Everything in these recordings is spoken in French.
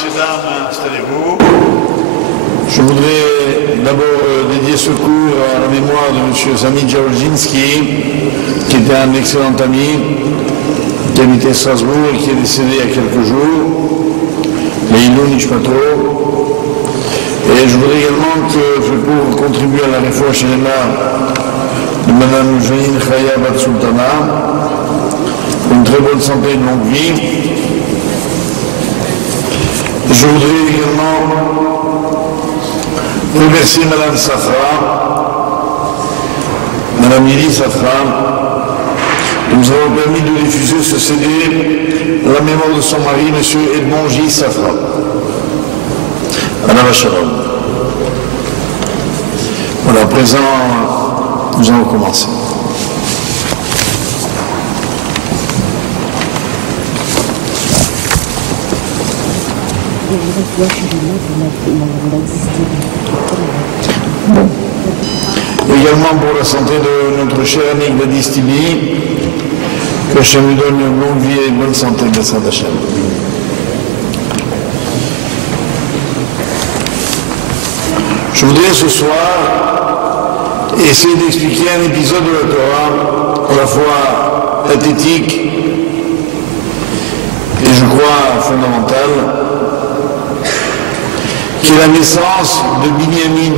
messieurs, dames, installez-vous. Je voudrais d'abord dédier ce cours à la mémoire de M. Sami Djaoudjinski, qui était un excellent ami, qui habitait Strasbourg et qui est décédé il y a quelques jours, Leilou Nishmato. Et je voudrais également que ce cours contribue à la réforme cinéma de Mme Janine Khaya Bat Sultana, une très bonne santé et une longue vie. Je voudrais également remercier Mme Safra, Mme Lili Safra, qui nous avons permis de diffuser ce CD à la mémoire de son mari, M. Edmond J. Safra. Madame Shalom. Voilà, à présent, nous allons commencer. Bon. Également pour la santé de notre cher Annick Badistibi, que Hachem lui donne une longue vie et une bonne santé, Bessad Hachem. Je voudrais ce soir essayer d'expliquer un épisode de la Torah à la fois pathétique et je crois fondamental, qui est la naissance de Binyamin,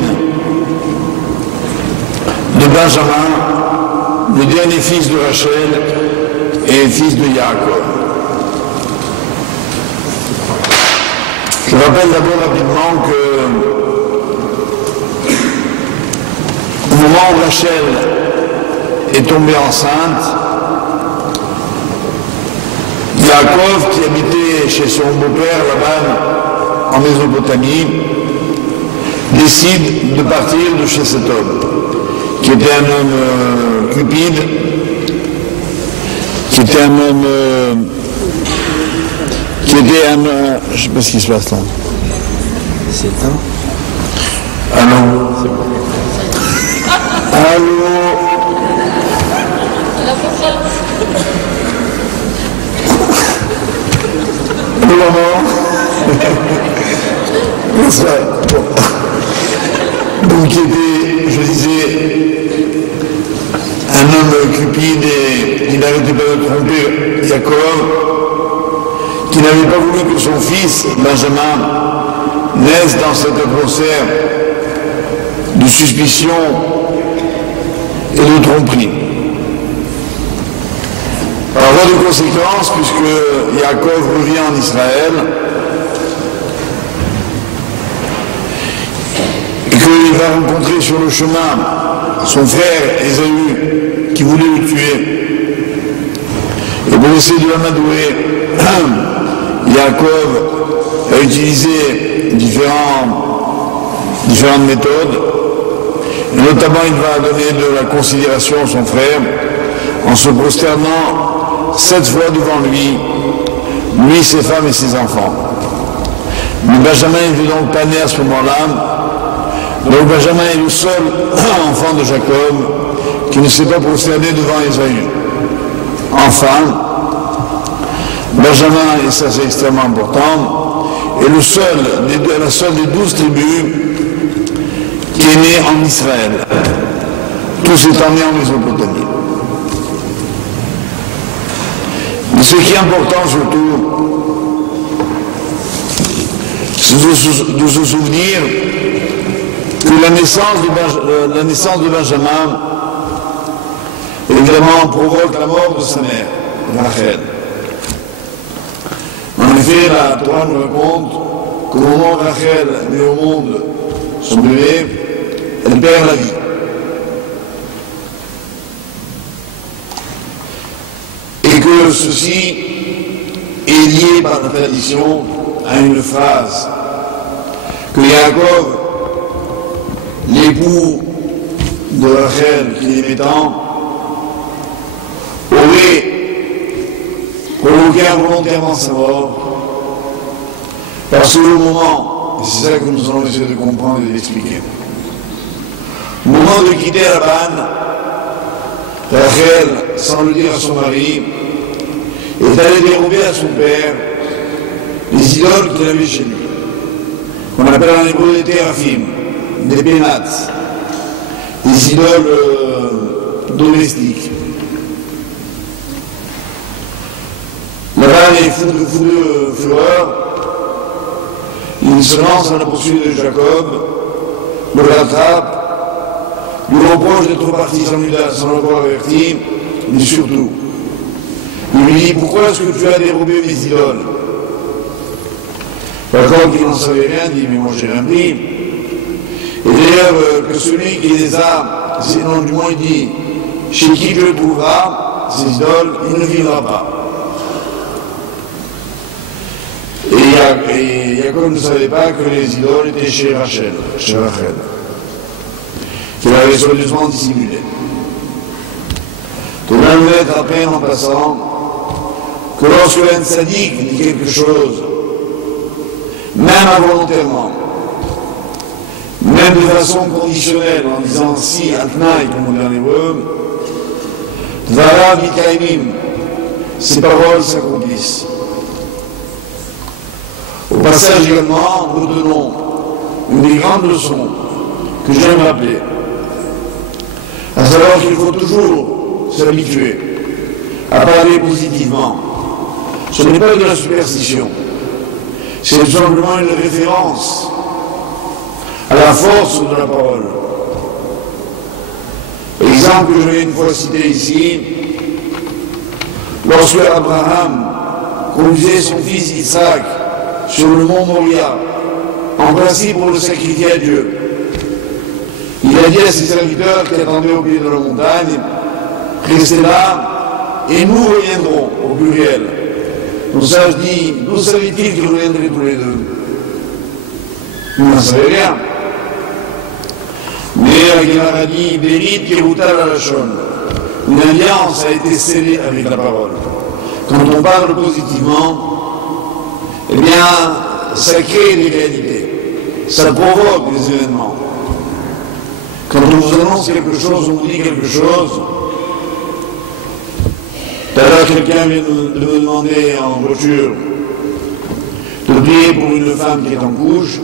de Benjamin, le dernier fils de Rachel et fils de Yaakov. Je rappelle d'abord rapidement que au moment où Rachel est tombée enceinte, Yaakov, qui habitait chez son beau-père Laban en Mésopotamie, décide de partir de chez cet homme, qui était un homme cupide, je ne sais pas ce qui se passe là. C'est éteint. Allô. C'est bon. Allô. Allô, maman. Bonsoir. Donc, qui était, je disais, un homme cupide et qui n'arrêtait pas de tromper Yaakov, qui n'avait pas voulu que son fils, Benjamin, naisse dans cette atmosphère de suspicion et de tromperie. Par voie de conséquence, puisque Yaakov revient en Israël, et qu'il va rencontrer sur le chemin son frère Ésaü, qui voulait le tuer, et pour essayer de l'amadouer, Yaakov a utilisé différentes méthodes, et notamment il va donner de la considération à son frère en se prosternant 7 fois devant lui, ses femmes et ses enfants. Mais Benjamin n'était donc pas né à ce moment-là, donc Benjamin est le seul enfant de Jacob qui ne s'est pas prosterné devant Ésaü. Enfin, Benjamin, et ça c'est extrêmement important, est la seule des 12 tribus qui est née en Israël, tous étant nés en Mésopotamie. Mais ce qui est important surtout, c'est de se souvenir que la naissance de Benjamin, évidemment, provoque la mort de sa mère, Rachel. En effet, la Torah nous raconte qu'au moment où Rachel met au monde son bébé, elle perd la vie. Et que ceci est lié par la tradition à une phrase que Yaakov, l'époux de Rachel qui aimait tant, aurait provoqué involontairement sa mort, parce que le moment, et c'est ça que nous allons essayer de comprendre et d'expliquer, au moment de quitter Laban, Rachel, sans le dire à son mari, est allée dérober à son père les idoles qu'il avait chez lui, qu'on appelle en hébreu des téraphim, des pénates, des idoles domestiques. Là-bas, les fous de fureur, il se lance à la poursuite de Jacob, le rattrape, lui reproche d'être parti sans l'avoir averti, mais surtout, il lui dit: pourquoi est-ce que tu as dérobé mes idoles? Jacob, qui n'en savait rien, dit: mais moi j'ai rien pris. Et d'ailleurs, que celui qui les a, sinon du moins il dit: chez qui je trouveras ces idoles, il ne vivra pas. Et Jacob ne savait pas que les idoles étaient chez Rachel, qu'il avait soigneusement dissimulé. Tout de même être à peine en passant que lorsque un sadique dit quelque chose, même involontairement, même de façon conditionnelle, en disant si, atnaï, comme on dit en hébreu, Dvara Mikaimim, ces paroles s'accomplissent. Au passage également, nous donnons une des grandes leçons que j'aime rappeler, à savoir qu'il faut toujours s'habituer à parler positivement. Ce n'est pas de la superstition, c'est tout simplement une référence à la force de la parole. Exemple que je vais une fois citer ici, lorsque Abraham conduisait son fils Isaac sur le mont Moria, emplacé pour le sacrifier à Dieu, il a dit à ses serviteurs qui attendaient au pied de la montagne: restez là et nous reviendrons, au pluriel. Tout ça, je dis: d'où savait-il qu'ils reviendraient tous les deux? Il n'en savait rien. Mais la Guémara a dit: Bérit Kéroutal à la Shon. Une alliance a été scellée avec la parole. Quand on parle positivement, eh bien, ça crée des réalités, ça provoque des événements. Quand on vous annonce quelque chose, on vous dit quelque chose. Tout à l'heure, quelqu'un vient de me demander en voiture de prier pour une femme qui est en couche.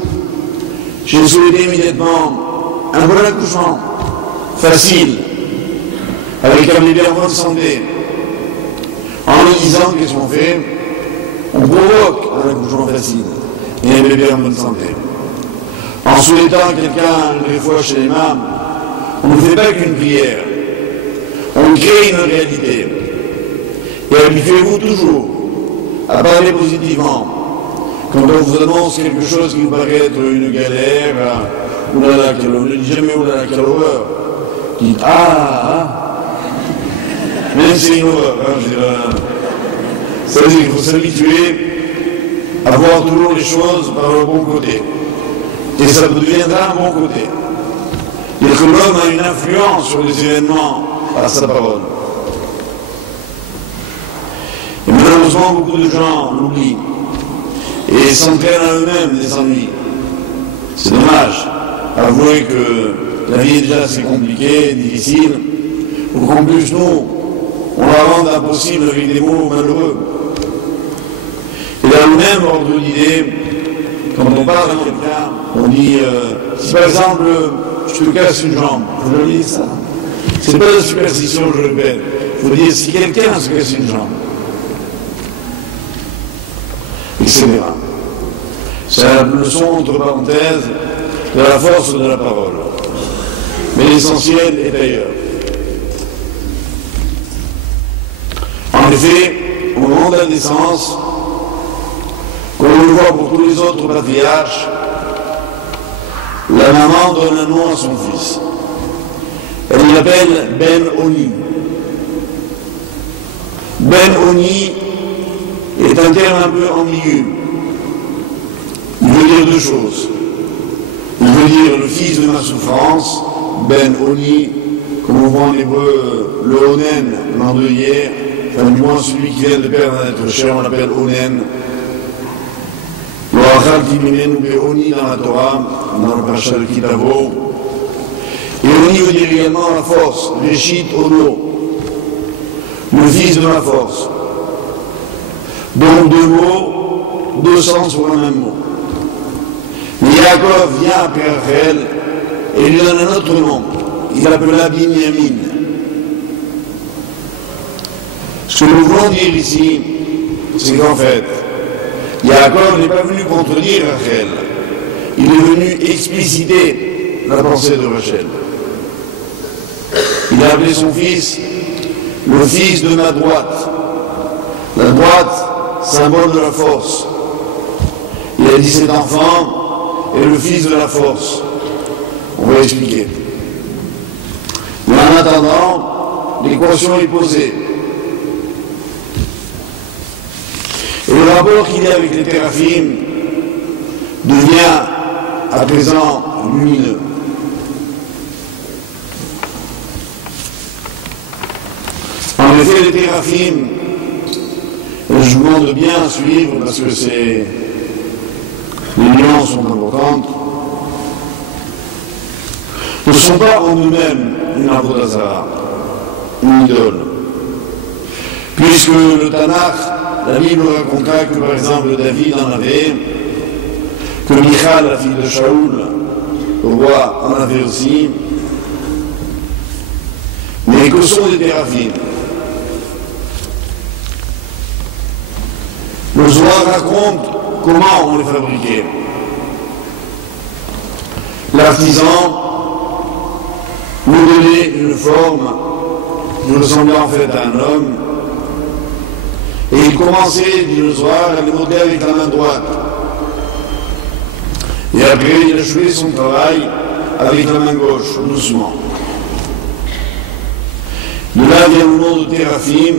J'ai souhaité immédiatement un bon accouchement, facile, avec un bébé en bonne santé. En lui disant, qu'est-ce qu'on fait? On provoque un accouchement facile et un bébé en bonne santé. En souhaitant quelqu'un, des fois chez les mamans, on ne fait pas qu'une prière, on crée une réalité. Et habituez-vous toujours à parler positivement. Quand on vous annonce quelque chose qui vous paraît être une galère, oulala, ne dites jamais oulala, quelle horreur. Dites même si c'est une horreur. Ça veut dire qu'il faut s'habituer à voir toujours les choses par le bon côté. Et ça deviendra un bon côté. C'est-à-dire que l'homme a une influence sur les événements par sa parole. Et malheureusement, beaucoup de gens l'oublient et s'entraînent à eux-mêmes des ennuis. C'est dommage. Avouez que la vie est déjà assez compliquée, difficile, pour qu'en plus nous, on la rende impossible avec des mots malheureux. Et dans le même ordre d'idée, quand on parle à quelqu'un, on dit si par exemple je te casse une jambe, je le dis ça. C'est pas de la superstition, je le répète. Il faut dire si quelqu'un se casse une jambe, etc. C'est la leçon, entre parenthèses, de la force de la parole. Mais l'essentiel est ailleurs. En effet, au moment de la naissance, comme on le voit pour tous les autres patriarches, la maman donne un nom à son fils. Elle l'appelle Ben Oni. Ben Oni est un terme un peu ambigu. Il veut dire deux choses. Il veut dire le fils de ma souffrance, Ben Oni, comme on voit en hébreu, le Onen, l'endeuillé, enfin du moins celui qui vient de perdre un être cher, on l'appelle Onen. Oni dans la Torah, dans le Parashat de Kitavo. Et Oni veut dire également la force, Reshit Ono, le fils de la force. Donc deux mots, deux sens pour un même mot. Mais Yaakov vient après Rachel et lui donne un autre nom. Il l'appela Binyamin. Ce que nous voulons dire ici, c'est qu'en fait, Yaakov n'est pas venu contredire Rachel. Il est venu expliciter la pensée de Rachel. Il a appelé son fils le fils de ma droite. La droite, symbole de la force. Il a dit cet enfant est le fils de la force. On va expliquer. Mais en attendant, l'équation est posée. Et le rapport qu'il y a avec les téraphim devient à présent lumineux. En effet, les téraphim, je vous demande de bien suivre parce que les nuances sont importantes, ne sont pas en eux-mêmes une avodah, une idole. Puisque le Tanakh, la Bible racontera que par exemple David en avait, que Michal, la fille de Shaoul, le roi, en avait aussi, mais que sont les téraphim? Le Zohar raconte comment on les fabriquait. L'artisan nous donnait une forme qui ressemblait en fait à un homme, et il commençait, dit le Zohar, à les modeler avec la main droite. Et après, il achevait son travail avec la main gauche, doucement. De là vient le nom de téraphim,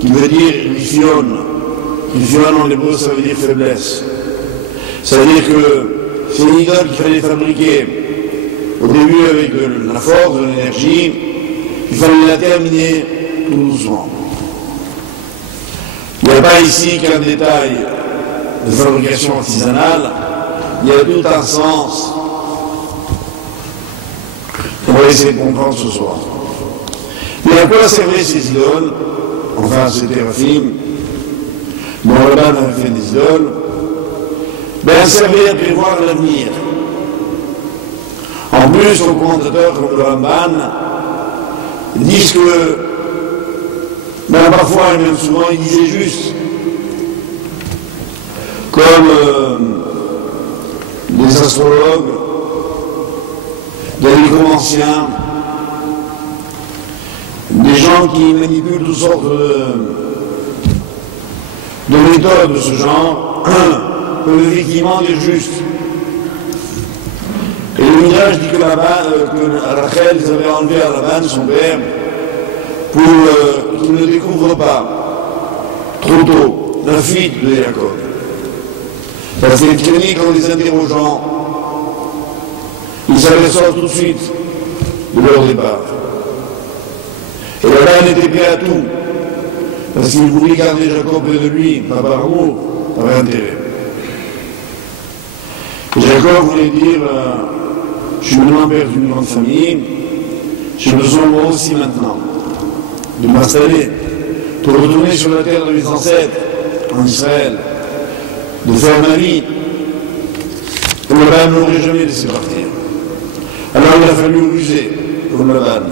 qui veut dire rifion. Rifion en hébreu, ça veut dire faiblesse. Ça veut dire que c'est une idole qu'il fallait fabriquer au début avec de la force, de l'énergie, il fallait la terminer tout doucement. Il n'y a pas ici qu'un détail de fabrication artisanale, il y a tout un sens qu'on va essayer de comprendre ce soir. Mais à quoi servaient ces idoles, enfin ces téraphim, dont le Rabban avait fait des idoles? Ben, servaient à prévoir l'avenir. En plus, nos commentateurs comme le Ramban disent que, ben, parfois et même souvent, ils disaient juste, comme des astrologues, des nécromanciens, des gens qui manipulent toutes sortes de méthodes de ce genre, peuvent effectivement dire juste. Et le Midrash dit que Rachel les avait enlevés à Laban, son père, pour qu'il ne découvre pas trop tôt la fuite de Jacob. Parce qu'il craignait qu'en les interrogeant, ils s'aperçoivent tout de suite de leur départ. Et Laban était prêt à tout, parce qu'il voulait garder Jacob près de lui, pas par amour, par intérêt. Et Jacob voulait dire, je suis maintenant père d'une grande famille, j'ai besoin moi aussi maintenant de m'installer, de retourner sur la terre de mes ancêtres, en Israël, de faire ma vie. Et Laban ne l'aurait jamais laissé partir. Alors il a fallu ruser, comme Laban.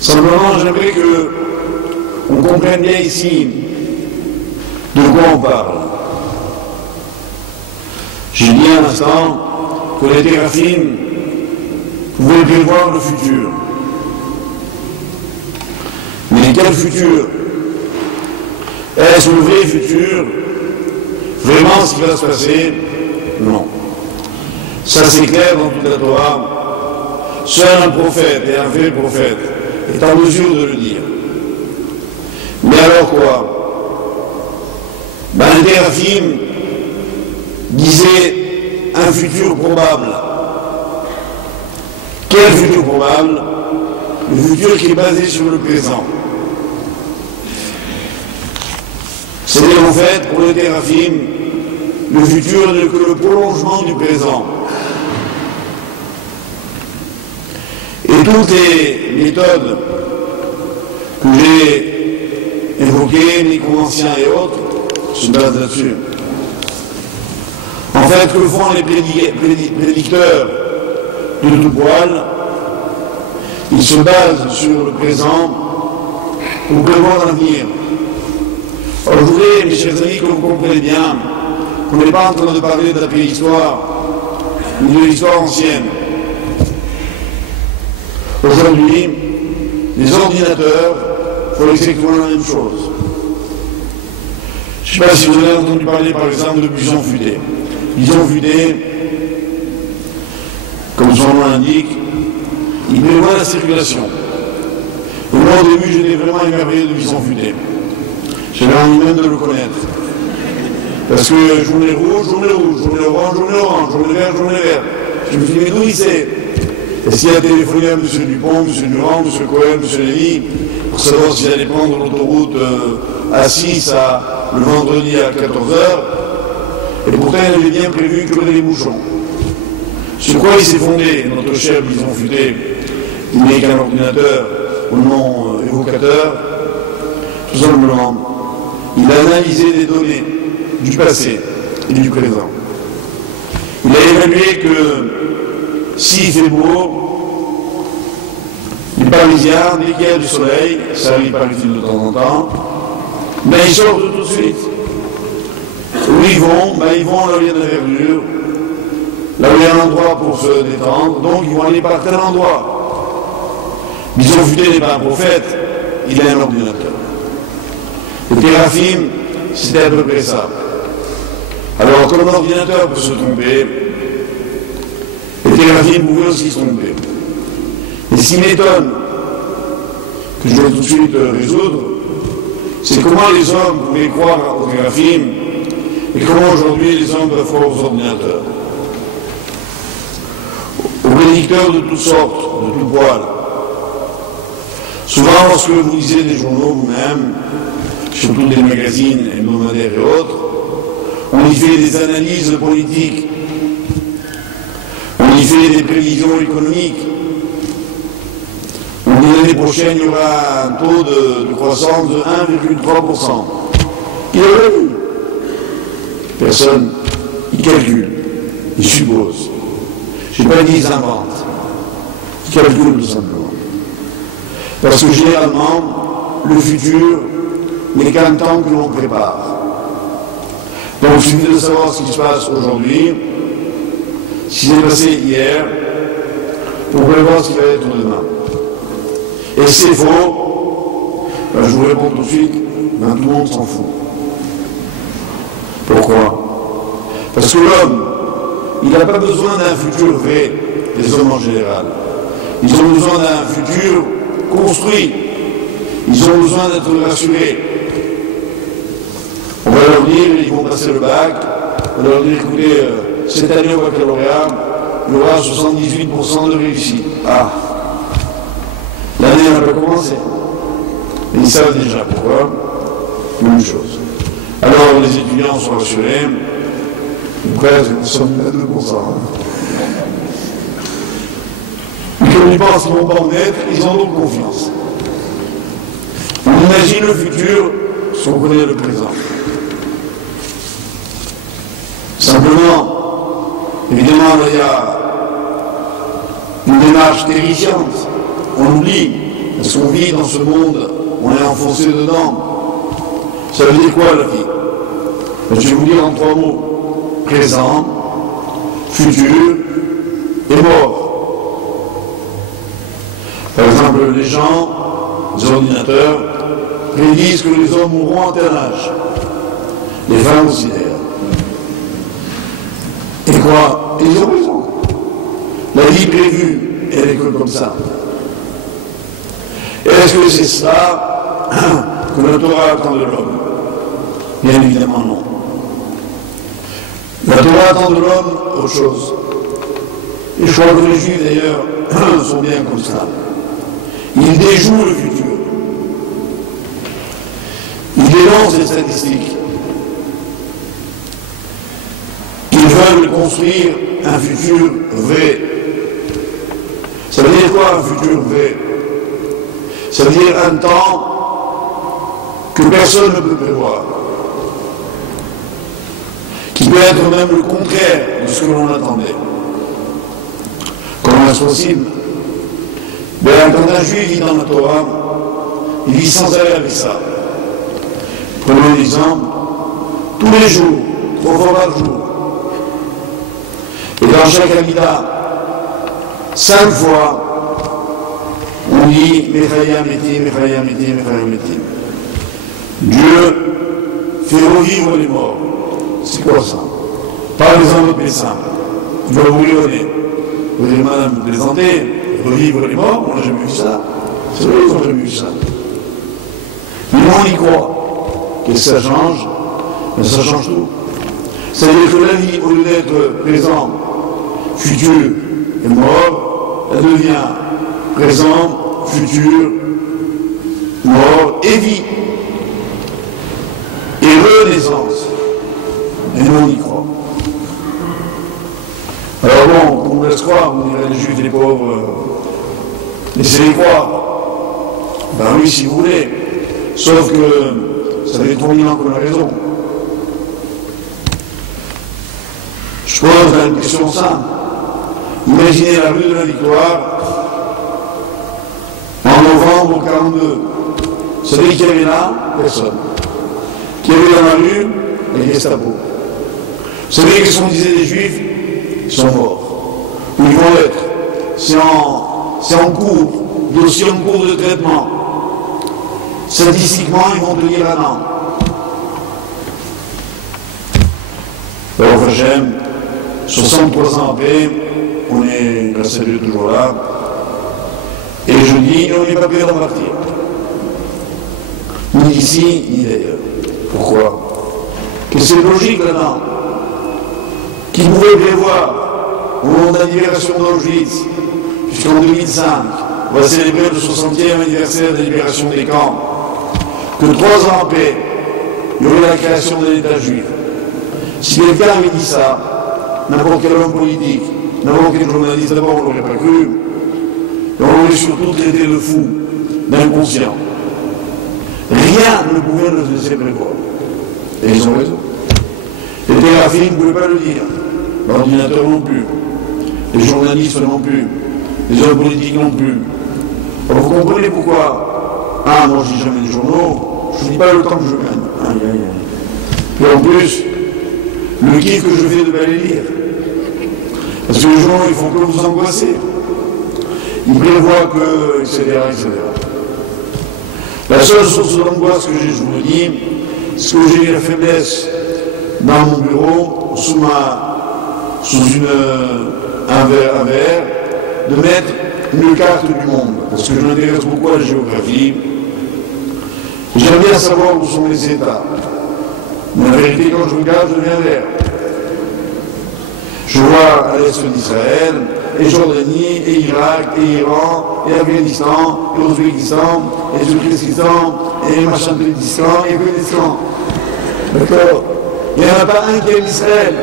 Simplement, j'aimerais qu'on comprenne bien ici de quoi on parle. J'ai dit à l'instant que les téraphim pouvaient prévoir le futur. Mais quel futur? Est-ce le vrai futur? Vraiment ce qui va se passer? Non. Ça c'est clair dans toute la Torah. Seul un prophète et un vrai prophète est en mesure de le dire. Mais alors quoi? Ben, les téraphim disaient un futur probable. Quel futur probable? Le futur qui est basé sur le présent. C'est-à-dire en fait, pour les téraphim, le futur n'est que le prolongement du présent. Et toutes les méthodes que j'ai évoquées, nécromanciens et autres, se basent là-dessus. En fait, que font les prédicteurs de tout poil? Ils se basent sur le présent pour prévoir l'avenir. Alors je voudrais, mes chers amis, que vous compreniez bien qu'on n'est pas en train de parler de la préhistoire, ni de l'histoire ancienne. Aujourd'hui, les ordinateurs font exactement la même chose. Je ne sais pas si vous avez entendu parler, par exemple, de Bison futé. Bison futé, comme son nom l'indique, il prévoit la circulation. Et moi, au début, j'étais vraiment émerveillé de Bison futé. J'avais envie même de le connaître. Parce que journée rouge, journée orange, journée verte. Je me suis dit, mais d'où il sait? Est-ce qu'il a téléphoné à M. Dupont, M. Durand, M. Cohen, M. Lévy, pour savoir s'il allait prendre l'autoroute A6 le vendredi à 14h? Et pourtant, il avait bien prévu que les bouchons. Sur quoi il s'est fondé, notre cher Bison futé, qui n'est qu'un ordinateur au nom évocateur? Tout simplement, il a analysé des données du passé et du présent. Il a évalué que s'il fait beau, les Parisiens, dès qu'il y a du soleil, ça arrive paraît-il de temps en temps, ben ils sortent tout de suite. Où ils vont? Ben ils vont là où il y a de la verdure, là où il y a un endroit pour se détendre, donc ils vont aller par tel endroit. Bison futé n'est pas un prophète, il est un ordinateur. Le Terafim, c'était à peu près ça. Alors, comme l'ordinateur peut se tromper, le Terafim pouvait aussi se tromper. Et ce qui m'étonne, que je dois tout de suite résoudre, c'est comment les hommes pouvaient croire au Terafim et comment aujourd'hui les hommes peuvent croire aux ordinateurs. Aux prédicteurs de toutes sortes, de tout poil. Souvent, lorsque vous lisez des journaux vous-même, surtout des magazines hebdomadaires et autres, on y fait des analyses politiques, on y fait des prévisions économiques. On dit l'année prochaine, il y aura un taux de croissance de 1,3%. Il a vu. Personne, il calcule, il suppose. Je n'ai pas dit ils inventent. Ils calculent tout simplement. Parce que généralement, le futur n'est qu'un temps que l'on prépare. Donc il suffit de savoir ce qui se passe aujourd'hui, ce qui s'est passé hier, pour prévoir ce qui va être demain. Et si c'est faux, ben je vous réponds tout de suite, ben tout le monde s'en fout. Pourquoi? Parce que l'homme, il n'a pas besoin d'un futur vrai, les hommes en général. Ils ont besoin d'un futur construit. Ils ont besoin d'être rassurés. On va leur dire, ils vont passer le bac, on va leur dire, écoutez, cette année au baccalauréat, il y aura 78% de réussite. Ah, l'année n'a pas commencé. Mais ils savent déjà pourquoi. Même chose. Alors les étudiants sont rassurés, presque, nous sommes à 2%. Et comme ils pensent qu'ils ne vont pas en être, ils ont donc confiance. On imagine le futur si on connaît le présent. Simplement, évidemment, il y a une démarche terrifiante. On oublie, parce qu'on vit dans ce monde, on est enfoncé dedans. Ça veut dire quoi la vie? Je vais vous dire en 3 mots. Présent, futur et mort. Par exemple, les gens, les ordinateurs, prédisent que les hommes mourront à tel âge. Les femmes aussi d'ailleurs. Et quoi? Ils ont raison. La vie prévue, elle est comme ça. Est-ce que c'est ça que la Torah attend de l'homme? Bien évidemment non. La Torah attend de l'homme autre chose. Et je crois que les Juifs d'ailleurs sont bien comme ça. Ils déjouent le futur. Ils dénoncent les statistiques. Ils veulent construire un futur vrai. Ça veut dire quoi un futur vrai? Ça veut dire un temps que personne ne peut prévoir, qui peut être même le contraire de ce que l'on attendait. Comment est-ce possible? Quand un juif vit dans la Torah, il vit sans arrêt avec ça. Prenons l'exemple, tous les jours, 3 fois par jour, et dans chaque Amida, 5 fois, on dit Mechayam Etim, Mechayam Etim, Mechayam Etim. Dieu fait revivre les morts. C'est quoi ça? Par exemple, le médecin, il va vous les donner. Vous dites, madame, vous plaisantez, revivre les morts, on n'a jamais vu ça. C'est vrai qu'ils n'ont jamais vu ça. Mais on y croit. Qu'est-ce que ça change? Mais ça change tout. C'est-à-dire que la vie, au lieu d'être présent, futur et mort, elle devient présent, futur, mort et vie. Et renaissance. Et nous, on y croit. Alors bon, on vous laisse croire, on dirait les juifs et les pauvres, laissez-les croire. Ben oui, si vous voulez. Sauf que ça fait 3000 ans qu'on a raison. Je pose une question simple. Imaginez la rue de la Victoire en novembre 1942. Vous savez qui y avait là? Personne. Qui y avait dans la rue? Les Gestapo. Vous savez qu'est-ce qu'on disait des Juifs? Ils sont morts. Où ils vont être? C'est en cours, dossier en cours de traitement. Statistiquement, ils vont tenir un an. Alors, j'aime, 63 ans après, on est, grâce à Dieu, toujours là. Et je dis, on n'est pas prêt d'en partir. Ni ici, ni d'ailleurs. Pourquoi? Qu'est-ce que c'est logique là-dedans? Qui pouvait prévoir, au moment de la libération d'Auschwitz, puisqu'en 2005, on va célébrer le 60e anniversaire de la libération des camps, que 3 ans après, il y aurait la création de l'État juif. Si quelqu'un avait dit ça, n'importe quel homme politique, n'importe quel journaliste, d'abord on ne l'aurait pas cru, et on l'aurait surtout traité de fou, d'inconscient. Rien ne pouvait nous laisser prévoir. Et ils ont raison. Les téléphones ne pouvaient pas le dire, l'ordinateur non plus, les journalistes non plus, les hommes politiques non plus. Alors vous comprenez pourquoi? Ah, moi je dis jamais les journaux, je ne dis pas le temps que je gagne. Aïe, aïe, aïe. Et en plus, le kiff que je fais de pas les lire. Parce que les journaux, ils font que vous angoisser. Ils prévoient que, etc., etc. La seule source d'angoisse que j'ai, je vous le dis, c'est que j'ai eu la faiblesse dans mon bureau, sous un verre, de mettre une carte du monde, parce que je m'intéresse beaucoup à la géographie. J'aime bien savoir où sont les États. Mais la vérité, quand je regarde, je deviens vert. Je vois à l'est d'Israël, et Jordanie, et Irak, et Iran, et Afghanistan, et Ouzbékistan, et Turkménistan, et Machin-Pédistan, et Kurdistan. D'accord? Il n'y en a pas un qui aime Israël.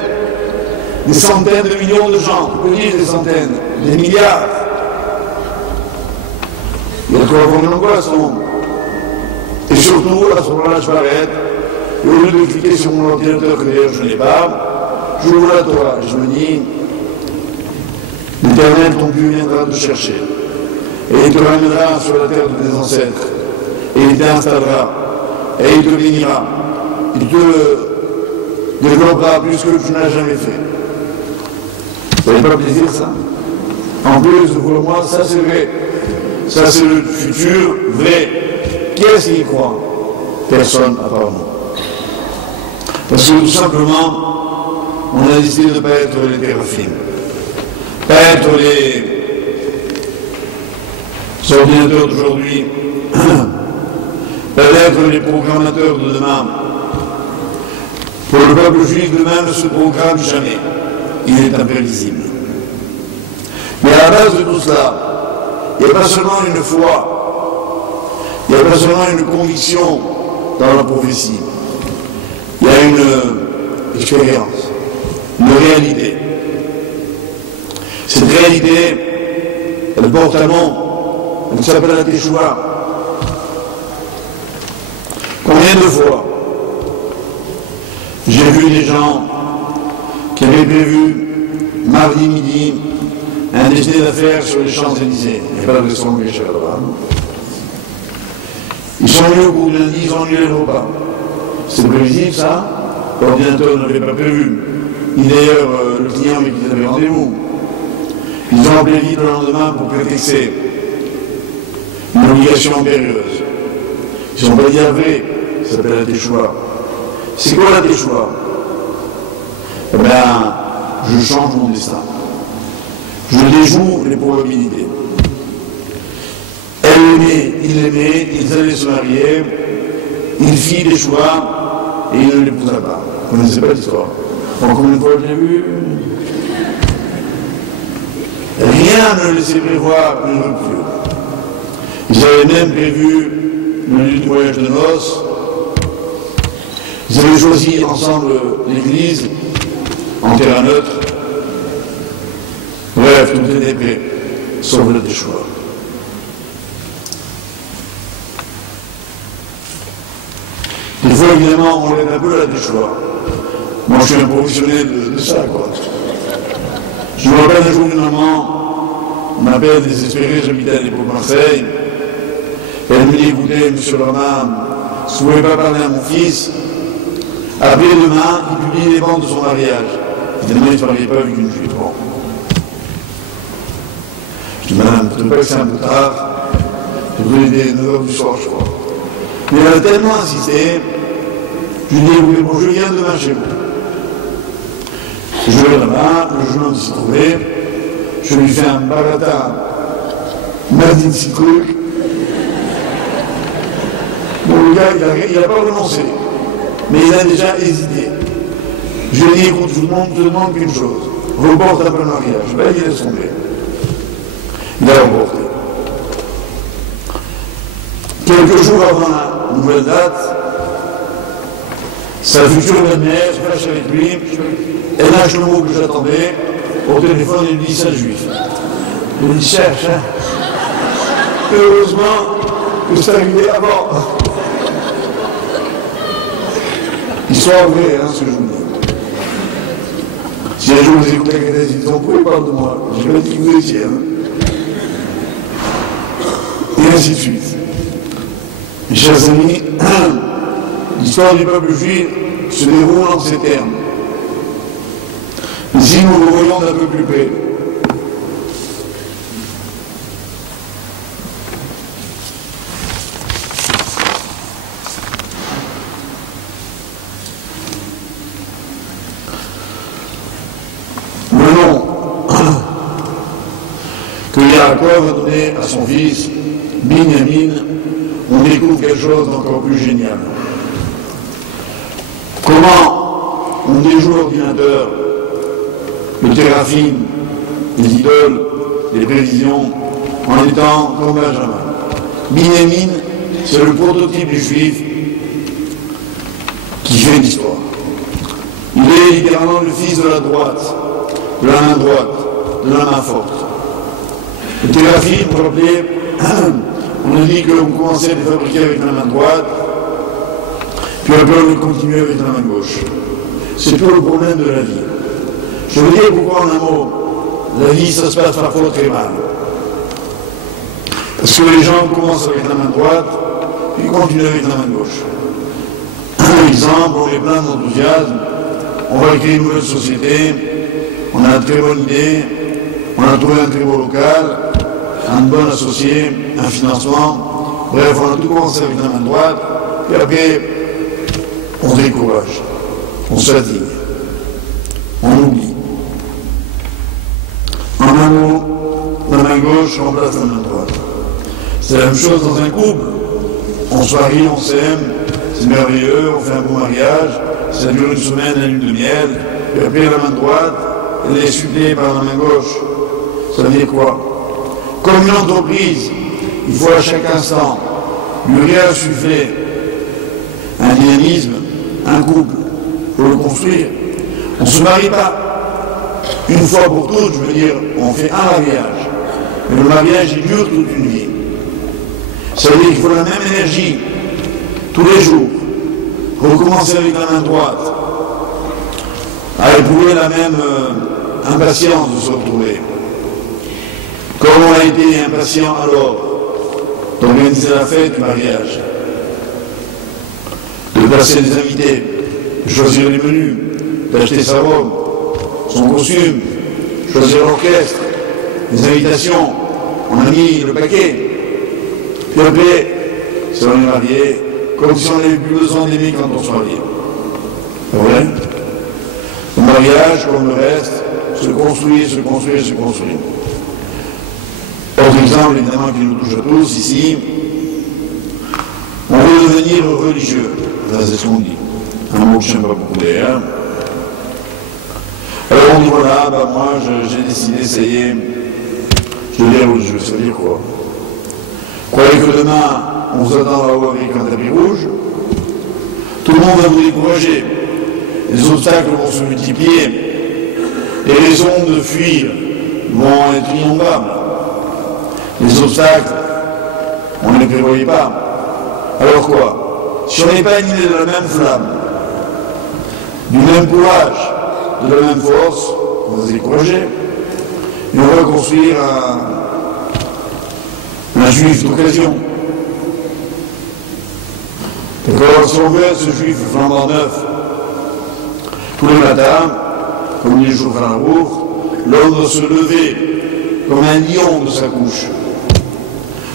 Des centaines de millions de gens, on peut dire des centaines, des milliards. Il y a de quoi avoir une angoisse au monde. Et surtout, à ce moment-là, je m'arrête, et au lieu de cliquer sur mon ordinateur, que d'ailleurs je n'ai pas, j'ouvre la Torah et je me dis, l'Éternel, ton Dieu, viendra te chercher. Et il te ramènera sur la terre de tes ancêtres. Et il t'installera. Et il te bénira. Il te développera plus que tu n'as jamais fait. Ça n'est pas plaisir, ça? En plus, pour moi, ça c'est vrai. Ça c'est le futur vrai. Qui est-ce qui y croit? Personne, à part nous. Parce que tout simplement, on a décidé de ne pas être les terrafines. Pas être les ordinateurs d'aujourd'hui. Pas être les programmateurs de demain. Pour le peuple juif, demain ne se programme jamais. Il est imprévisible. Mais à la base de tout cela, il n'y a pas seulement une foi, il n'y a pas seulement une conviction dans la prophétie. Il y a une expérience, une réalité. Cette réalité, elle porte un nom, elle s'appelle la Teshuva. Combien de fois j'ai vu des gens qui avaient prévu mardi midi un déjeuner d'affaires sur les Champs-Élysées. Il n'y a pas de restaurant que cher là-bas. Ils sont venus au bout de lundi, ils ont annulé le repas. C'est prévisible ça? L'ordinateur ne l'avait pas prévu. Ni d'ailleurs le client avec qui ils avaient rendez-vous. Ils ont appelé vite le lendemain pour prétexter une obligation impérieuse. Ils n'ont pas dit la vraie, ça s'appelle la Teshuva. C'est quoi la Teshuva? Eh bien, je change mon destin. Je déjoue les probabilités. Elle l'aimait, il l'aimait, ils allaient se marier, il fit des choix et il ne l'épousa pas. Vous ne connaissez pas l'histoire. Bon, combien de fois je l'ai vu? Rien ne laissait prévoir une rupture. Ils avaient même prévu le voyage de noces. Ils avaient choisi ensemble l'église en terrain neutre. Bref, tout était prêt, sauf le Teshuva. Des fois, évidemment, on l'aide un peu à la Teshuva. Moi, je suis un professionnel de ça, quoi. Je me rappelle un jour une maman m'appelle désespérée, j'habitais à l'époque Marseille. Elle me dit, écoutez, monsieur Bernard, si vous ne pouvez pas parler à mon fils, après-demain, il publie les ventes de son mariage. Évidemment, il ne se mariait pas avec une juive. Bon. Je dis, madame, vous ne trouvez pas que c'est un peu tard? Je vous ai dit 9h du soir, je crois. Mais elle a tellement insisté, je lui ai dit, écoutez, bon, je viens demain chez vous. Je vais là-bas, le jeune homme s'y trouvait, je lui fais un barata Madin Sikuk. Bon, le gars, il n'a pas renoncé, mais il a déjà hésité. Je lui ai dit, écoute, je te demande qu'une chose, reporte un peu le mariage. Ben, il laisse tomber. Il a reporté. Quelques jours avant la nouvelle date, sa future belle-mère se fâche avec lui, elle lâche le mot que j'attendais, au téléphone, il lui dit ça juif. Il lui cherche, hein. Heureusement que c'est arrivé avant. Histoire vraie, hein, ce que je vous dis. Si un jour vous écoutez quelqu'un qui dit, pourquoi il parle de moi? J'ai pas dit que vous étiez, hein. Et ainsi de suite. Mes chers amis, l'histoire du peuple juif se déroule en ces termes. Mais si nous le voyons d'un peu plus près, le nom que Yaakov a donné à son fils, Binyamin, on découvre quelque chose d'encore plus génial. Comment on déjoue l'ordinateur, le téraphim, les idoles, les prévisions, en étant comme Benjamin. Binyamin, c'est le prototype du juif qui fait l'histoire. Il est littéralement le fils de la droite, de la main droite, de la main forte. Le téraphim, vous vous rappelez, on a dit qu'on commençait à les fabriquer avec la main droite, puis après on les continuait avec la main gauche. C'est tout le problème de la vie. Je veux dire pourquoi en un mot, la vie ça se passe parfois très mal. Parce que les gens commencent avec la main droite, puis continuent avec la main gauche. Par exemple, on est plein d'enthousiasme, on va créer une nouvelle société, on a une très bonne idée, on a trouvé un très beau local, un bon associé, un financement, bref, on a tout commencé avec la main droite, puis après, on décourage, on se fatigue, on oublie. En un mot, la main gauche remplace la main droite. C'est la même chose dans un couple. On se marie, on s'aime, c'est merveilleux, on fait un beau mariage, ça dure une semaine, la lune de miel, puis après la main droite, elle est supplée par la main gauche. Ça veut dire quoi? Comme une entreprise, il faut à chaque instant lui réinsuffler un dynamisme, un couple, pour le construire. On ne se marie pas une fois pour toutes, je veux dire, on fait un mariage. Mais le mariage, il dure toute une vie. Ça veut dire qu'il faut la même énergie, tous les jours. Recommencer avec la main droite, à éprouver la même impatience de se retrouver. Comme on a été impatient alors d'organiser la fête du mariage, de placer des invités, de choisir les menus, d'acheter sa robe, son costume, choisir l'orchestre, les invitations, on a mis le paquet. Puis après, si on est marié, comme si on n'avait plus besoin d'aimer quand on se marie. C'est vrai? Le mariage, comme le reste, se construit, se construit, se construit. Autre exemple, évidemment, qui nous touche à tous ici, on veut devenir religieux. Ça, c'est ce qu'on dit. Un mot que je n'aime pas beaucoup d'ailleurs. Alors on dit voilà, moi j'ai décidé, ça y est, je deviens religieux. Ça veut dire quoi? Croyez que demain, on vous attend là-haut avec un tapis rouge, tout le monde va vous décourager, les obstacles vont se multiplier, les raisons de fuir vont être innombrables. Les obstacles, on ne les prévoyait pas. Alors quoi? Si on n'est pas animé de la même flamme, du même courage, de la même force, on va se décourager. Et on va construire un juif d'occasion. D'accord? Si on veut être ce juif flambant neuf, tous les matins, comme les jours à la bourre, l'homme doit se lever comme un lion de sa couche.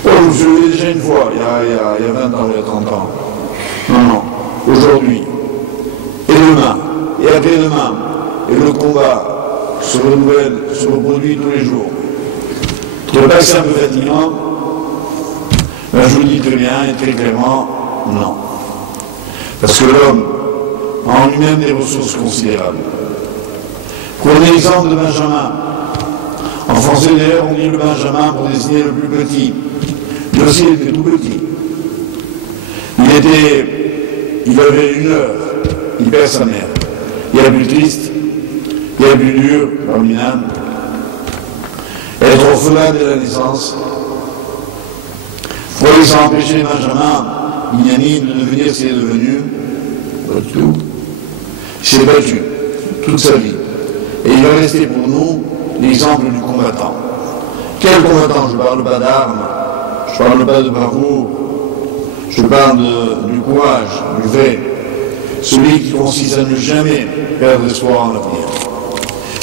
Oh, je me suis levé déjà une fois, il y a 20 ans, il y a 30 ans. Non, aujourd'hui. Et demain, et après-demain, et le combat se renouvelle, se reproduit tous les jours. Je ne trouve pas que c'est un peu fatigant? Ben, je vous le dis très bien et très clairement, non. Parce que l'homme a en lui-même des ressources considérables. Prenez l'exemple de Benjamin. En français d'ailleurs, on dit le Benjamin pour désigner le plus petit. Lui aussi, il était tout petit. Il avait une heure, il perd sa mère. Il y a la plus triste, il y a la plus dure, parmi l'âme. Être orphelin dès la naissance. Pourquoi ça a empêché Benjamin, Binyamin, de devenir ce qu'il est devenu? Pas du tout. Il s'est battu toute sa vie. Et il va rester pour nous l'exemple du combattant. Quel combattant? Je ne parle pas d'armes, je ne parle pas de bravoure, je parle du courage, du vrai. Celui qui consiste à ne jamais perdre espoir en l'avenir.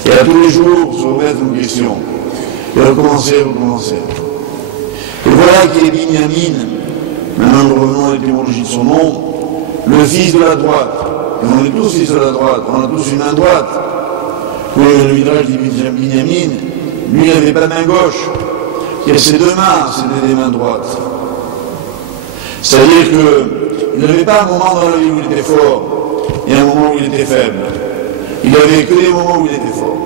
Et à tous les jours se remettre une question. Et recommencer. Et voilà qui est Binyamin, maintenant nous revenons à l'étymologie de son nom, le fils de la droite. Et on est tous fils de la droite, on a tous une main droite. Oui, le Midrash dit Binyamin, lui il n'avait pas de main gauche. Il avait ses deux mains, c'était des mains droites. C'est-à-dire qu'il n'avait pas un moment dans la vie où il était fort et un moment où il était faible. Il n'avait que des moments où il était fort.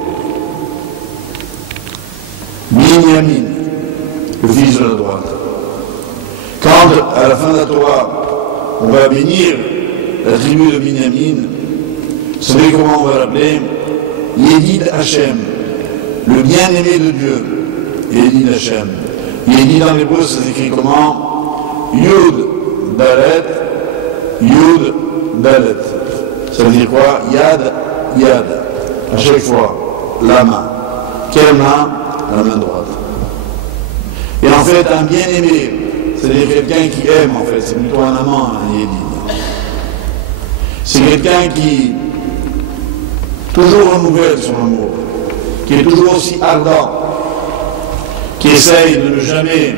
Binyamin, le fils de la droite. Quand, à la fin de la Torah, on va bénir la tribu de Binyamin, vous savez comment on va l'appeler? Yedid Hashem, le bien-aimé de Dieu. Yedid Hashem. Yedid dans l'hébreu, ça s'écrit comment? Yud Dalet, Yud Dalet. Ça veut dire quoi? Yad, Yad. À chaque fois, la main. Quelle main? La main droite. Et en fait, un bien-aimé, c'est-à-dire quelqu'un qui aime, en fait, c'est plutôt un amant, un Yedid. C'est quelqu'un qui toujours renouvelle son amour, qui est toujours aussi ardent, qui essaye de ne jamais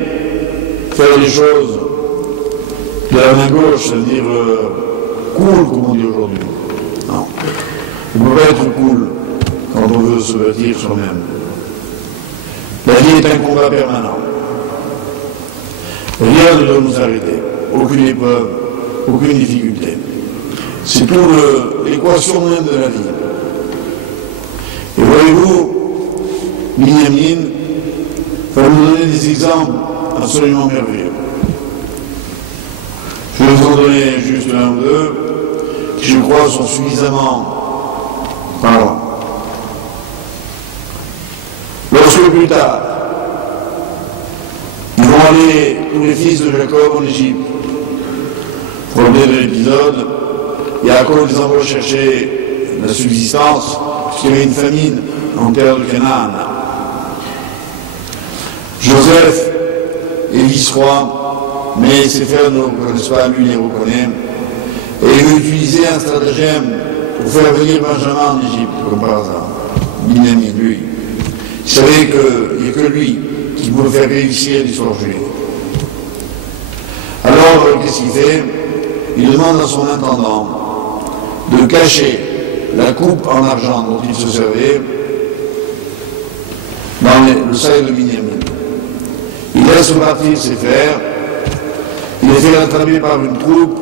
faire les choses de la main gauche, c'est-à-dire cool, comme on dit aujourd'hui. Non. On ne peut pas être cool quand on veut se bâtir soi-même. La vie est un combat permanent. Rien ne doit nous arrêter. Aucune épreuve, aucune difficulté. C'est pour l'équation même de la vie. Et voyez-vous, Binyamin va nous donner des exemples absolument merveilleux. Je vais vous en donner juste un ou deux qui, je crois, sont suffisamment parlants. Lorsque plus tard, allés, tous les fils de Jacob, en Égypte. Pour le de l'épisode, Jacob les envoie chercher la subsistance, puisqu'il y avait une famine en terre de Canaan. Joseph est vice-roi, mais ses frères ne le reconnaissent pas, lui il les reconnaît. Et il veut utiliser un stratagème pour faire venir Benjamin en Égypte, comme par hasard. Binyamin, lui. Il savait qu'il n'y a que lui qui pouvait faire réussir l'histoire juive. Alors, qu'est-ce qu'il fait? Il demande à son intendant de cacher la coupe en argent dont il se servait dans le sac de Binyamin. Il laisse partir ses frères, il les fait attraper par une troupe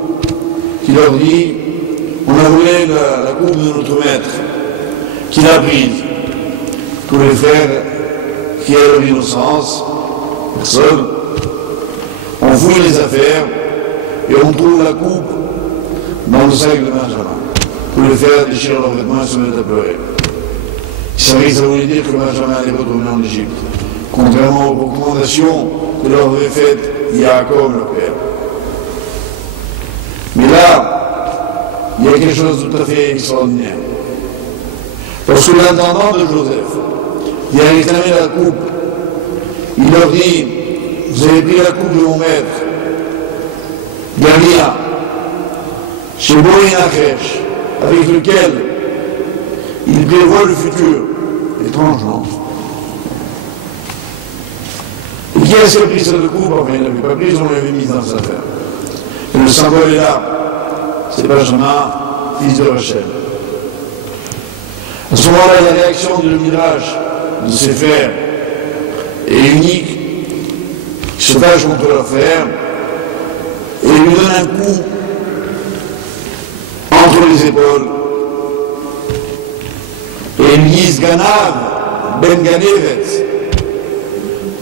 qui leur dit: on a volé la coupe de notre maître, qui l'a prise. Tous les frères qui ont leur innocence, personne, on fouille les affaires et on trouve la coupe dans le sac de Benjamin. Tous les frères déchirent leurs vêtements et se mettent à pleurer. Ils savaient que ça voulait dire que Benjamin allait retourner en Égypte, contrairement aux recommandations que leur avait faites Jacob, leur père. Mais là, il y a quelque chose de tout à fait extraordinaire. Lorsque l'intendant de Joseph vient réclamer la coupe, il leur dit: vous avez pris la coupe de mon maître, Galia, chez Boïnachesh, avec lequel il prévoit le futur. Étrangement. Et qui a-t-il pris cette coupe? Enfin, il ne l'avait pas prise, on l'avait mise dans sa affaire. Et le symbole est là. C'est Benjamin, fils de Rachel. À ce moment-là, la réaction du Midrash de ses frères est unique. Ils se fâchent contre leur frère et lui donnent un coup entre les épaules. Et ils disent: Ganav, Ben Ganevet,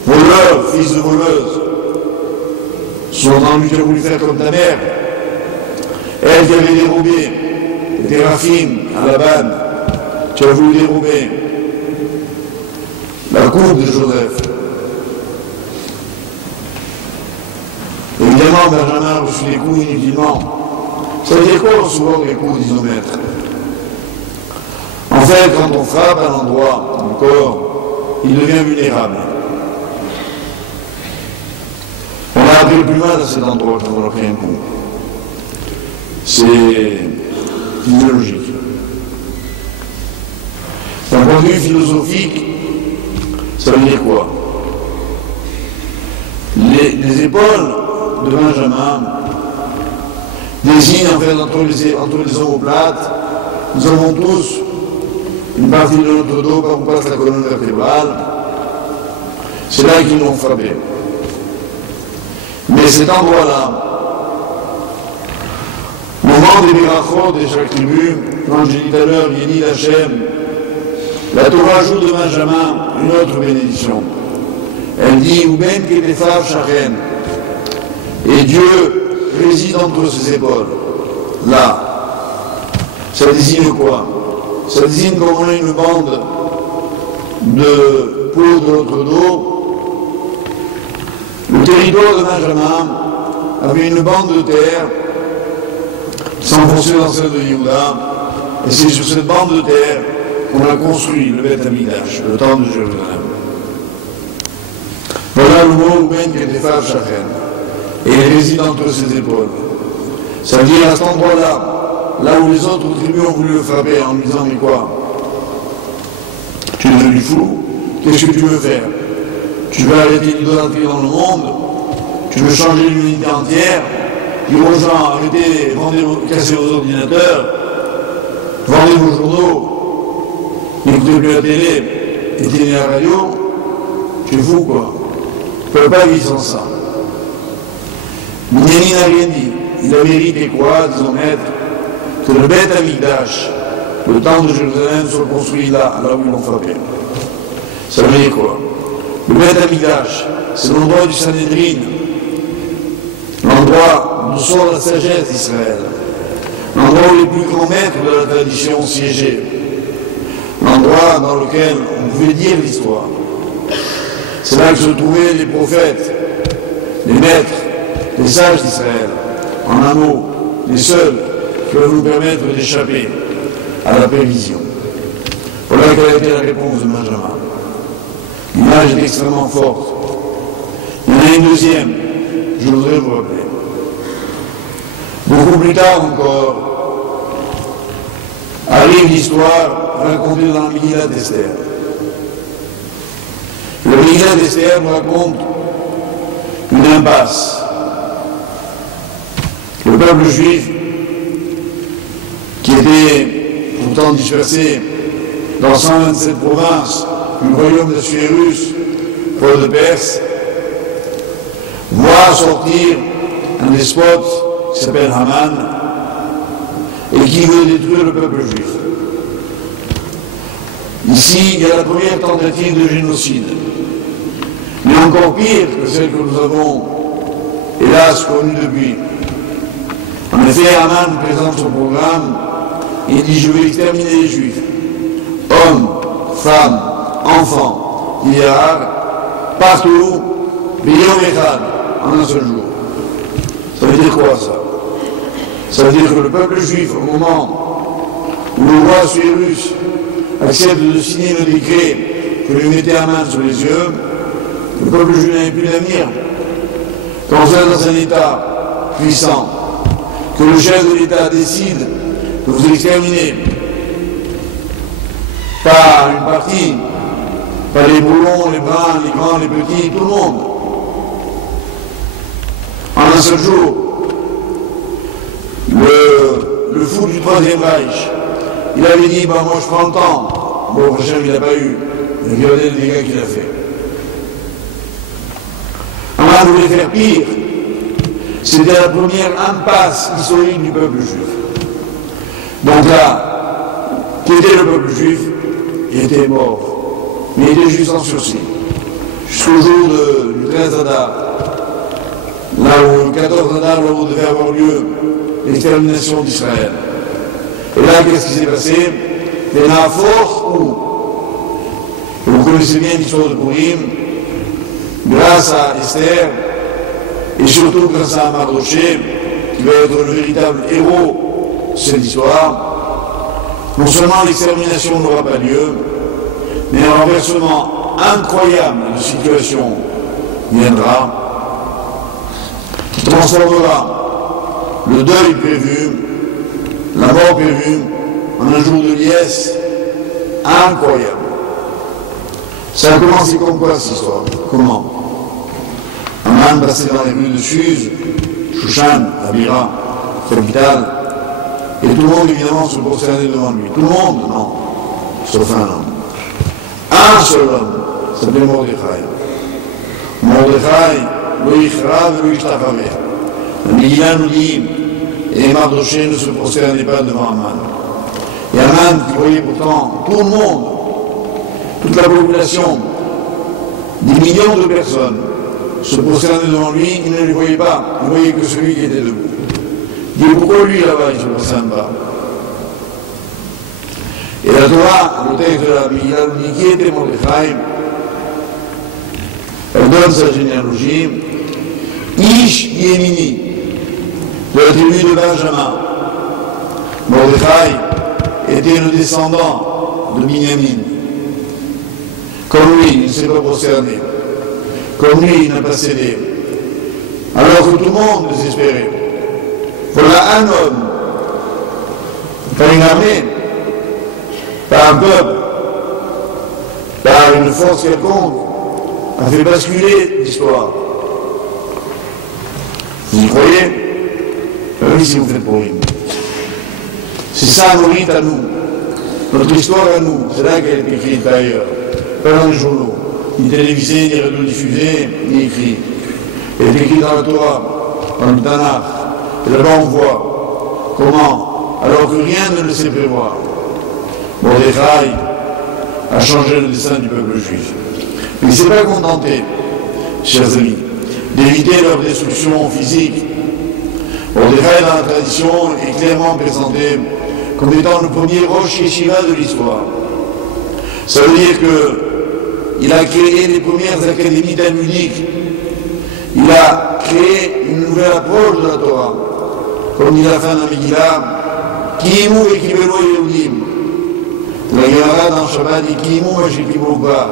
voleur, fils de voleuse. Sous-entendu, tu as voulu faire comme ta mère. Elle qui avait dérobé des raffines à la banne, tu as voulu dérober la coupe de Joseph. Évidemment, Benjamin a reçu des coups inutilement. Ça veut dire quoi recevoir des coups d'isomètre? En fait, quand on frappe à l'endroit du corps, il devient vulnérable. On a appris le plus mal à cet endroit quand on leur fait un coup. C'est physiologique. D'un point de vue philosophique, ça veut dire quoi? Les épaules de Benjamin désignent en fait entre les omoplates. Nous avons tous une partie de notre dos par où passe la colonne vertébrale. C'est là qu'ils l'ont frappé. Mais cet endroit-là, au moment des mirachot de chaque tribu, quand j'ai dit tout à l'heure, Yéni Hachem, la Torah ajoute de Benjamin une autre bénédiction. Elle dit: Ouben Ketefav Shachen. Et Dieu réside entre ses épaules. Là. Ça désigne quoi? Ça désigne qu'on a une bande de peau de notre dos. Le territoire de Benjamin avait une bande de terre qui s'enfonçait dans celle de Yehuda. Et c'est sur cette bande de terre qu'on a construit le Beth Amikdash, le temple de Jérusalem. Voilà le mot Ouben Ketefav Shachen. Et il réside entre ses épaules. Ça veut dire à cet endroit-là, là où les autres tribus ont voulu le frapper en lui disant: mais quoi? Tu es devenu fou? Qu'est-ce que tu veux faire? Tu veux arrêter l'idolâtrie dans le monde? Tu veux changer l'humanité entière? Dire aux gens: arrêtez, cassez vos ordinateurs, vendez vos journaux, n'écoutez plus la télé, éteignez la radio? Tu es fou, quoi? Tu ne peux pas vivre sans ça. Binyamin n'a rien dit. Il a mérité quoi, disons maître? Que le Beth Amikdash, le temple de Jérusalem, soit construit là où ils l'ont frappé. Ça veut dire quoi? Le Beth Amikdash, c'est l'endroit du Sanhédrin, l'endroit d'où sort la sagesse d'Israël, l'endroit où les plus grands maîtres de la tradition siégeaient, l'endroit dans lequel on pouvait dire l'histoire. C'est là que se trouvaient les prophètes les maîtres, les sages d'Israël, en un mot, les seuls qui peuvent nous permettre d'échapper à la prévision. Voilà quelle a été la réponse de Benjamin. L'image est extrêmement forte. Il y en a une deuxième, je voudrais vous rappeler. Beaucoup plus tard encore, arrive l'histoire racontée dans la Megillah d'Esther. La Megillah d'Esther nous raconte une impasse. Le peuple juif, qui était pourtant dispersé dans 127 provinces du royaume d'Assuérus, Paul de Perse, voit sortir un despote qui s'appelle Haman et qui veut détruire le peuple juif. Ici, il y a la première tentative de génocide. Mais encore pire que celle que nous avons, hélas, connue depuis. En effet, Haman présente son programme et dit « Je vais exterminer les Juifs, hommes, femmes, enfants, milliards, partout, Biyom Echad, en un seul jour. » Ça veut dire quoi ça? Ça veut dire que le peuple juif, au moment où le roi Assuérus accepte de signer le décret que lui mettait Haman sur les yeux, le peuple juif n'avait plus d'avenir. Quand vous êtes dans un État puissant, que le chef de l'État décide de vous exterminer par une partie, par les boulons, les bruns, les grands, les petits, tout le monde, en un seul jour, le fou du Troisième Reich, il avait dit, bah, moi je prends le temps. Bon, le prochain, il n'a pas eu. Regardez les dégâts qu'il a fait. Haman voulait faire pire. C'était la première impasse historique du peuple juif. Donc là, qui était le peuple juif? Il était mort. Mais il était juste en sursis. Jusqu'au jour du 13 Adar, là où, le 14 Adar, là où devait avoir lieu l'extermination d'Israël. Et là, qu'est-ce qui s'est passé? Il y en a fort où, vous connaissez bien l'histoire de Purim, grâce à Esther, et surtout grâce à Mardoché, qui va être le véritable héros de cette histoire, non seulement l'extermination n'aura pas lieu, mais un renversement incroyable de situation viendra, qui transformera le deuil prévu, la mort prévue, en un jour de liesse incroyable. Ça a commencé comme quoi cette histoire? Comment? Haman passait dans les rues de Suse, Shushan, Abira, capitale, et tout le monde évidemment se prosternait devant lui. Tout le monde? Non, sauf un homme. Un seul homme, s'appelait Mordechai. Mordechai, lo yichra velo yishtachaveh. La Megillah nous dit, et Mardoché ne se prosternait pas devant Haman. Et Haman, qui voyait pourtant tout le monde, toute la population, des millions de personnes, se prosternaient devant lui, il ne les voyait pas, il ne voyait que celui qui était debout. Il dit, pourquoi lui là-bas, il ne se prosterne pas? Et la Torah, le texte de la Megillah, nous dit, qui était Mordechai? Elle donne sa généalogie, Ish Yemini, de la tribu de Benjamin. Mordechai était le descendant de Binyamin. Comme lui, il ne s'est pas prosterné. Comme lui, il n'a pas cédé. Alors que tout le monde désespérait. Voilà un homme, pas une armée, pas un peuple, pas une force quelconque, a fait basculer l'histoire. Vous y croyez? Oui, si vous faites pour lui. C'est ça nos rites à nous, notre histoire à nous, c'est là qu'elle est écrite d'ailleurs, pas dans les journaux, ni télévisés, ni radiodiffusés, ni écrits. Elle est écrite dans la Torah, dans le Tanakh, et là-bas on voit comment, alors que rien ne le sait prévoir, Mordechai a changé le destin du peuple juif. Mais il ne s'est pas contenté, chers amis, d'éviter leur destruction physique. Mordechai, dans la tradition, est clairement présenté comme étant le premier Rosh Yeshiva de l'histoire. Ça veut dire qu'il a créé les premières académies talmudiques Il a créé une nouvelle approche de la Torah. Comme dit la fin de la Megillah, Kiimu et Kibelo Yehudim. La Gemara dans Shabbat dit Kiimu et Shekibou Bar.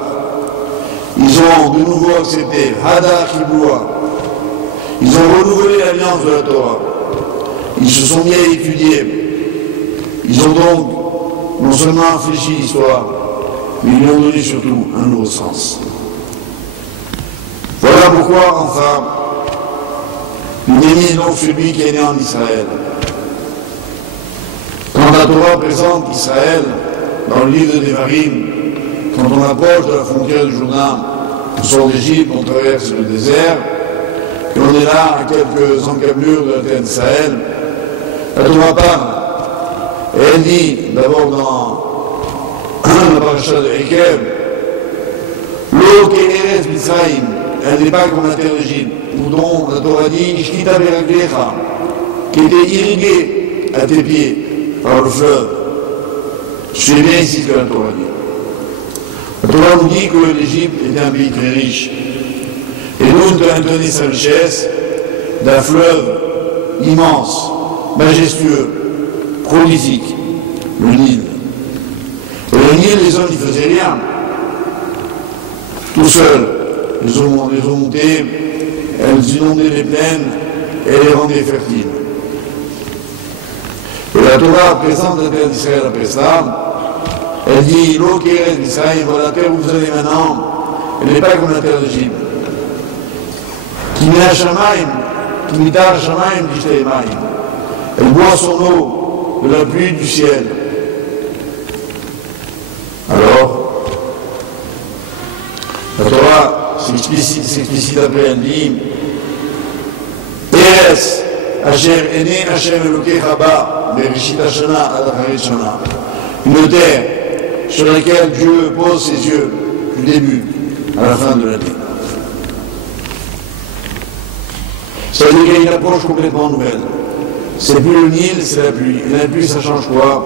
Ils ont de nouveau accepté Hadar Kiboua. Ils ont renouvelé l'alliance de la Torah. Ils se sont mis à étudier. Ils ont donc non seulement infléchi l'histoire, mais ils lui ont donné surtout un nouveau sens. Voilà pourquoi, enfin, nous bénissons donc celui qui est né en Israël. Quand la Torah présente Israël dans le livre de Devarim, quand on approche de la frontière du Jourdain, on sort d'Égypte, on traverse le désert, et on est là à quelques encablures de la terre d'Israël, la Torah parle. Et elle dit, d'abord dans la paracha de Ekev, l'eau qui est Eretz Mitzrayim, elle n'est pas comme la terre d'Égypte, où dont la Torah dit, Ishkita Beraglecha, qui était irriguée à tes pieds par le fleuve. C'est bien ici ce que la Torah dit. La Torah nous dit que l'Égypte était un pays très riche. Et nous, nous avons donné sa richesse d'un fleuve immense, majestueux, prolifique, le Nil. Et le Nil, les hommes n'y faisaient rien. Tout seuls, les eaux montées, elles inondaient les plaines et les rendaient fertiles. Et la Torah présente la terre d'Israël après ça. Elle dit, l'eau qui est d'Israël, voilà la terre où vous allez maintenant, elle n'est pas comme la terre d'Égypte. Qui met à Shamaim, qui met à Shamaim, dit Shteimaim. Elle boit son eau de la pluie du ciel. Alors, la Torah s'explicite après, elle dit, Eres, Asher Ene Hashem Elokecha Ba, Bereshit Hashana Ad Acharit Shana. Une terre sur laquelle Dieu pose ses yeux du début à la fin de l'année. Ça veut dire qu'il y a une approche complètement nouvelle. C'est plus le Nil, c'est la pluie. Et la pluie, ça change quoi?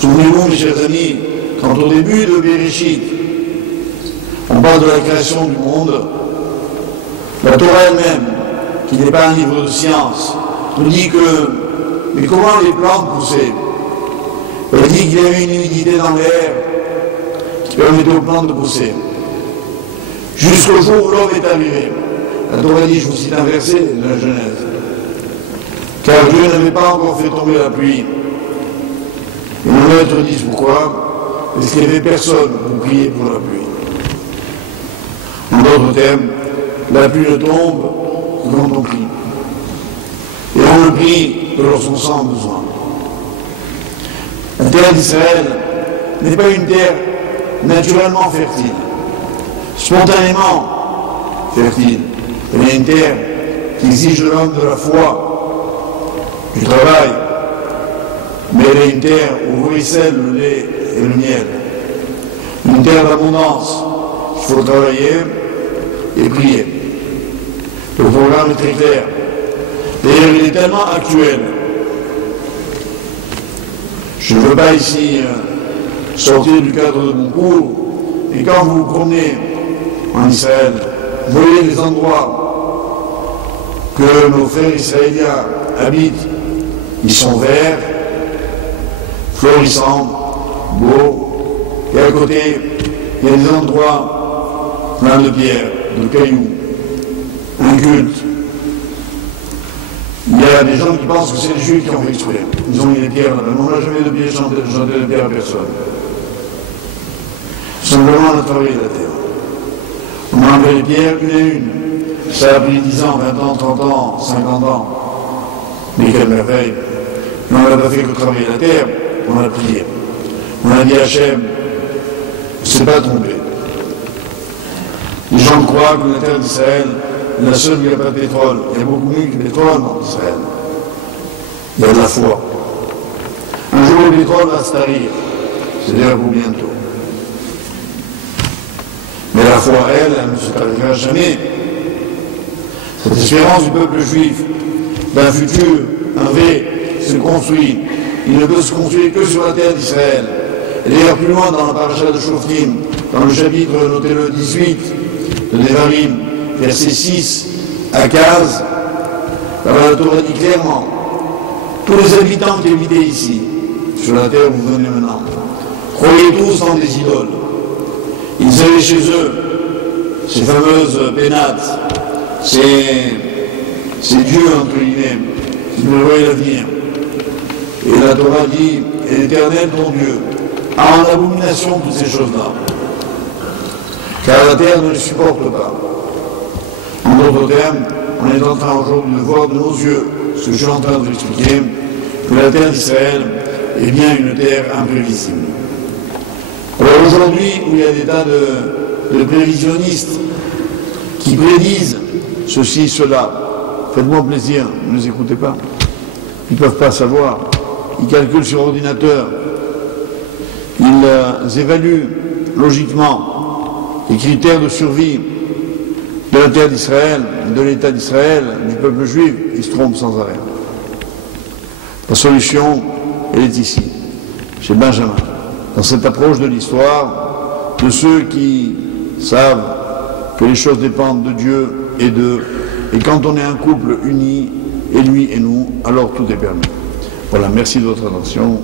Souvenez-vous, mes chers amis, quand au début de Bereshit, on parle de la création du monde, la Torah elle-même, qui n'est pas un livre de science, nous dit que, mais comment les plantes poussaient? Elle dit qu'il y avait une humidité dans l'air qui permettait aux plantes de pousser. Jusqu'au jour où l'homme est arrivé. La Torah dit, je vous cite un verset de la Genèse, car Dieu n'avait pas encore fait tomber la pluie. Et nos maîtres disent pourquoi? Parce qu'il n'y avait personne pour prier pour la pluie. En d'autres termes, la pluie ne tombe que quand on prie. Et on le prie que lorsqu'on sent besoin. La terre d'Israël n'est pas une terre naturellement fertile, spontanément fertile. Elle est une terre qui exige de l'homme de la foi, du travail, mais elle est une terre où ruisselle le lait et le miel. Une terre d'abondance. Il faut travailler et prier. Le programme est très clair. D'ailleurs, il est tellement actuel. Je ne veux pas ici sortir du cadre de mon cours, et quand vous vous promenez en Israël, vous voyez les endroits que nos frères israéliens habitent, ils sont verts, florissants, beaux, et à côté, il y a des endroits pleins de pierres, de cailloux, incultes. Il y a des gens qui pensent que c'est les Juifs qui ont fait exprès. Ils ont mis les pierres là-bas. On n'a jamais de pierre chanté de pierre à personne. Simplement, on a travaillé la terre. On a enlevé les pierres une à une. Ça a pris 10 ans, 20 ans, 30 ans, 50 ans. Mais quelle merveille. Mais on n'a pas fait que travailler la terre, on a prié. On a dit à Hachem, ne s'est pas trompé. Les gens croient que la terre d'Israël, la seule où il n'y a pas de pétrole, il y a beaucoup mieux que de pétrole en Israël. Il y a de la foi. Un jour, le pétrole va se tarir. C'est-à-dire pour bientôt. Mais la foi, elle ne se tarira jamais. Cette espérance du peuple juif d'un futur, un vrai, se construit. Il ne peut se construire que sur la terre d'Israël. Et d'ailleurs, plus loin dans la paracha de Shoftim, dans le chapitre, notez-le 18, de Devarim, verset 6, Akaz, la Torah dit clairement, tous les habitants qui habitaient ici, sur la terre où vous venez maintenant, croyaient tous en des idoles. Ils avaient chez eux ces fameuses pénates, ces dieux, entre guillemets, qui nous voyaient l'avenir. Et la Torah dit, et l'Éternel, ton Dieu, a en abomination toutes ces choses-là. Car la terre ne les supporte pas. En d'autres termes, on est en train aujourd'hui de voir de nos yeux, ce que je suis en train de vous expliquer, que la terre d'Israël est bien une terre imprévisible. Alors aujourd'hui, où il y a des tas de prévisionnistes qui prédisent ceci, cela, faites-moi plaisir, ne les écoutez pas. Ils ne peuvent pas savoir. Ils calculent sur ordinateur. Ils évaluent logiquement les critères de survie de la terre d'Israël, de l'État d'Israël, du peuple juif. Ils se trompent sans arrêt. La solution, elle est ici, chez Benjamin, dans cette approche de l'histoire, de ceux qui savent que les choses dépendent de Dieu et d'eux, et quand on est un couple uni, et lui et nous, alors tout est permis. Voilà, merci de votre attention.